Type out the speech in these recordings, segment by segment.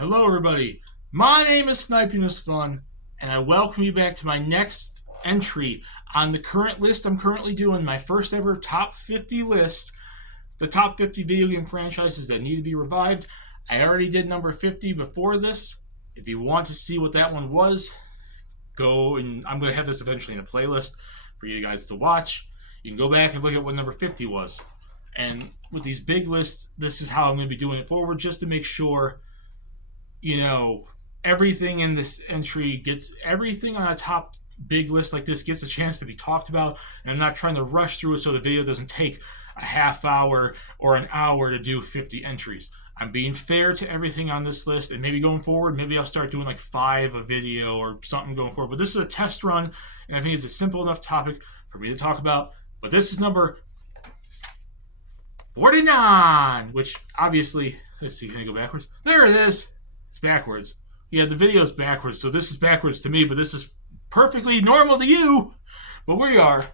Hello, everybody. My name is Sniping is Fun, and I welcome you back to my next entry on the current list. I'm currently doing my first ever top 50 list, the top 50 video game franchises that need to be revived. I already did number 50 before this. If you want to see what that one was, go and I'm going to have this eventually in a playlist for you guys to watch. You can go back and look at what number 50 was. And with these big lists, this is how I'm going to be doing it forward, just to make sure everything in this entry gets everything on a top big list like this gets a chance to be talked about. And I'm not trying to rush through it so the video doesn't take a half hour or an hour to do 50 entries. I'm being fair to everything on this list, and maybe going forward, maybe I'll start doing like 5 a video or something going forward. But this is a test run, and I think it's a simple enough topic for me to talk about. But this is number 49, which obviously, let's see, can I go backwards? There it is. It's backwards. Yeah, the video's backwards, so this is backwards to me, but this is perfectly normal to you. But we are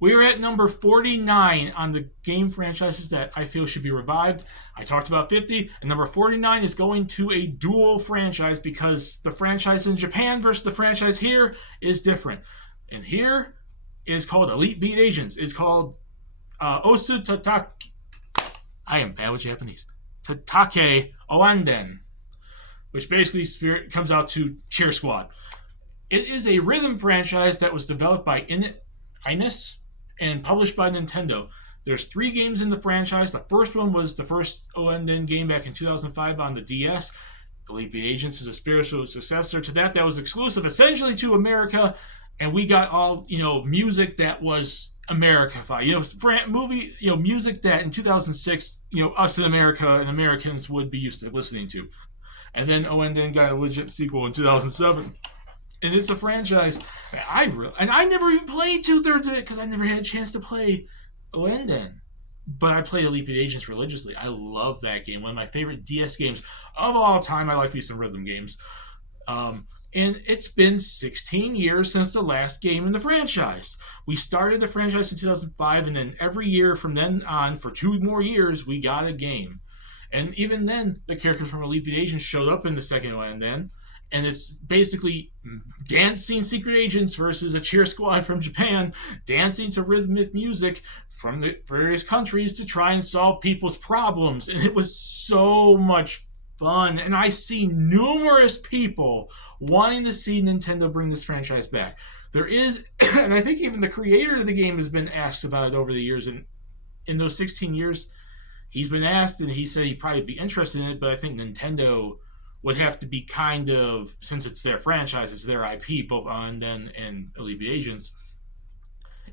at number 49 on the game franchises that I feel should be revived. I talked about 50, and number 49 is going to a dual franchise because the franchise in Japan versus the franchise here is different. And here is called Elite Beat Agents. It's called Osu Tatake. I am bad with Japanese. Tatake Owanden, which basically comes out to Cheer Squad. It is a rhythm franchise that was developed by Ines and published by Nintendo. There's 3 games in the franchise. The first one was the first Owenden game back in 2005 on the DS. Elite Beat Agents is a spiritual successor to that was exclusive essentially to America, and we got all, music that was America-fied. Music that in 2006, us in America and Americans would be used to listening to. And then Owenden got a legit sequel in 2007. And it's a franchise that I never even played 2/3 of it because I never had a chance to play Owenden. But I played Elite Beat Agents religiously. I love that game. One of my favorite DS games of all time. I like me some rhythm games. And it's been 16 years since the last game in the franchise. We started the franchise in 2005, and then every year from then on, for 2 more years, we got a game. And even then, the characters from Elite Beat Agents showed up in the second one then. And it's basically dancing secret agents versus a cheer squad from Japan, dancing to rhythmic music from the various countries to try and solve people's problems. And it was so much fun. And I see numerous people wanting to see Nintendo bring this franchise back. There is, and I think even the creator of the game has been asked about it over the years. And in those 16 years, he's been asked, and he said he'd probably be interested in it, but I think Nintendo would have to be kind of, since it's their franchise, it's their IP, both Owenden and Elite Beat Agents,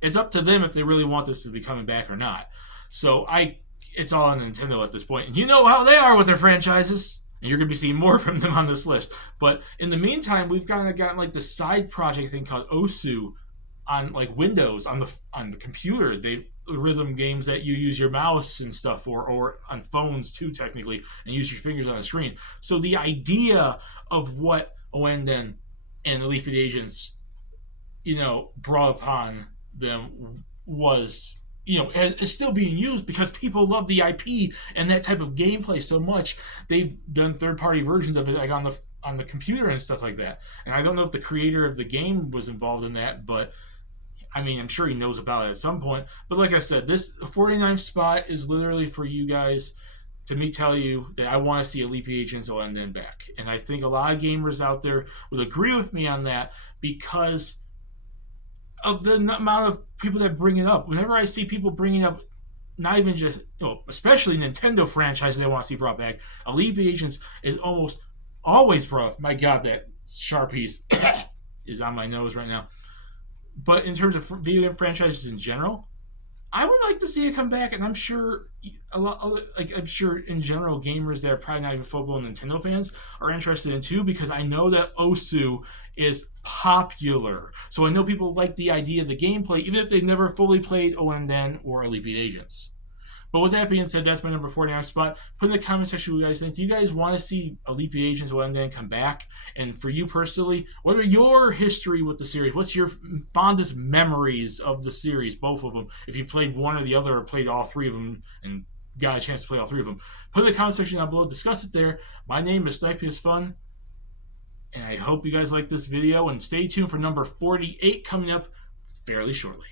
it's up to them if they really want this to be coming back or not. So it's all on Nintendo at this point. And you know how they are with their franchises. And you're going to be seeing more from them on this list. But in the meantime, we've kind of gotten like the side project thing called Osu on like Windows, on the computer. They rhythm games that you use your mouse and stuff for, or on phones too, technically, and use your fingers on the screen. So the idea of what Owenden and Elite Beat Agents, brought upon them was, is still being used because people love the IP and that type of gameplay so much. They've done third-party versions of it, like on the computer and stuff like that. And I don't know if the creator of the game was involved in that, but I mean, I'm sure he knows about it at some point. But like I said, this 49th spot is literally for you guys to me tell you that I want to see Elite Beat Agents Owenden back. And I think a lot of gamers out there would agree with me on that because of the amount of people that bring it up. Whenever I see people bringing up, not even just, especially Nintendo franchises they want to see brought back, Elite Beat Agents is almost always brought up. My God, that Sharpies is on my nose right now. But in terms of video game franchises in general, I would like to see it come back, and I'm sure in general gamers that are probably not even football Nintendo fans are interested in too, because I know that Osu is popular. So I know people like the idea of the gameplay, even if they've never fully played Owenden or Elite Beat Agents. But with that being said, that's my number 49 spot. Put in the comment section what you guys think. Do you guys want to see Elite Beat Agents Owenden come back? And for you personally, what are your history with the series? What's your fondest memories of the series, both of them? If you played one or the other or played all 3 of them and got a chance to play all 3 of them. Put in the comment section down below. Discuss it there. My name is Sniping Fun. And I hope you guys like this video. And stay tuned for number 48 coming up fairly shortly.